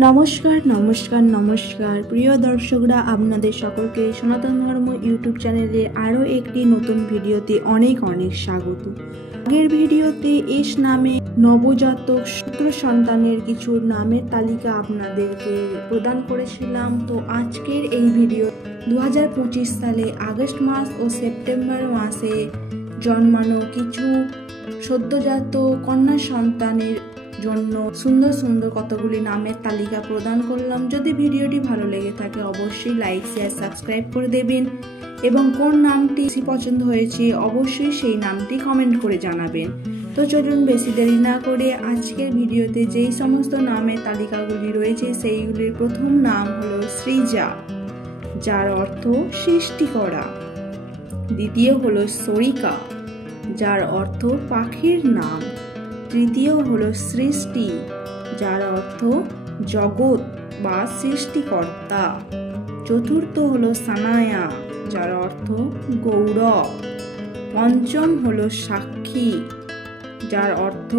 নমস্কার নমস্কার নমস্কার প্রিয় দর্শকরা, আপনাদের সকলকে সনাতন ধর্ম ইউটিউব চ্যানেলে আরও একটি নতুন ভিডিওতে অনেক অনেক স্বাগত। আগের ভিডিওতে এস নামে নবজাতক পুত্র সন্তানের কিছু নামের তালিকা আপনাদেরকে প্রদান করেছিলাম। তো আজকের এই ভিডিও 2025 সালে আগস্ট মাস ও সেপ্টেম্বর মাসে জন্মানো কিছু সদ্যজাত কন্যা সন্তানের জন্য সুন্দর সুন্দর কতগুলি নামের তালিকা প্রদান করলাম। যদি ভিডিওটি ভালো লেগে থাকে অবশ্যই লাইক শেয়ার সাবস্ক্রাইব করে দেবেন এবং কোন নামটি পছন্দ হয়েছে অবশ্যই সেই নামটি কমেন্ট করে জানাবেন। তো চলুন বেশি দেরি না করে আজকের ভিডিওতে যেই সমস্ত নামের তালিকাগুলি রয়েছে সেইগুলির প্রথম নাম হলো সৃজা, যার অর্থ সৃষ্টি করা। দ্বিতীয় হলো সরিকা, যার অর্থ পাখির নাম। তৃতীয় হলো সৃষ্টি, যার অর্থ জগৎ বা সৃষ্টিকর্তা। চতুর্থ হলো সানায়া, যার অর্থ গৌরব। পঞ্চম হলো সাক্ষী, যার অর্থ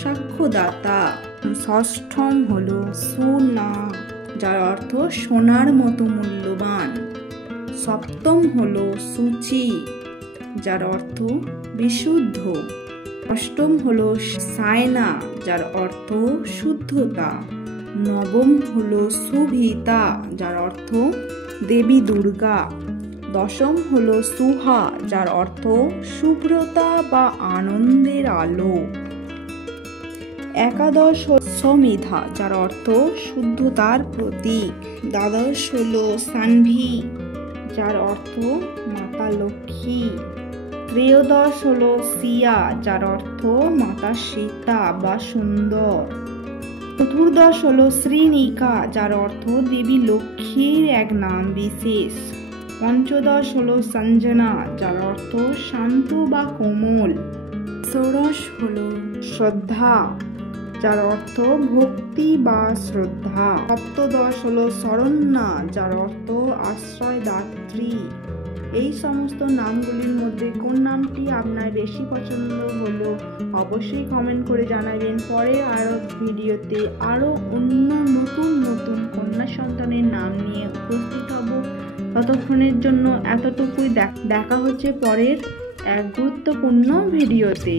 সাক্ষ্যদাতা। ষষ্ঠম হলো সোনা, যার অর্থ সোনার মতো মূল্যবান। সপ্তম হলো সূচি, যার অর্থ বিশুদ্ধ। অষ্টম হলো সায়না, যার অর্থ শুদ্ধতা। নবম হলো সুভিতা, যার অর্থ দেবী দুর্গা। দশম হলো সুহা, যার অর্থ শুভ্রতা বা আনন্দের আলো। একাদশ সমিধা, যার অর্থ শুদ্ধতার প্রতীক। দ্বাদশ হলো সানভি, যার অর্থ মাতা লক্ষ্মী। ত্রয়োদশ হলো সিয়া, যার অর্থ মাতা সীতা বা সুন্দর। চতুর্দশ হলো শ্রীনিকা, যার অর্থ দেবী লক্ষ্মীর এক নাম বিশেষ। পঞ্চদশ হলো সঞ্জনা, যার অর্থ শান্ত বা কোমল। ষোড়শ হলো শ্রদ্ধা, যার অর্থ ভক্তি বা শ্রদ্ধা। সপ্তদশ হলো শরণ্যা, যার অর্থ আশ্রয়দাত্রী। এই সমস্ত নামগুলির মধ্যে কোন নামটি আপনার বেশি পছন্দ হলো অবশ্যই কমেন্ট করে জানাবেন। পরে আরও ভিডিওতে আরও অন্য নতুন নতুন কন্যা সন্তানের নাম নিয়ে উপস্থিত হব। ততক্ষণের জন্য এতটুকুই। দেখা হচ্ছে পরের এক গুরুত্বপূর্ণ ভিডিওতে।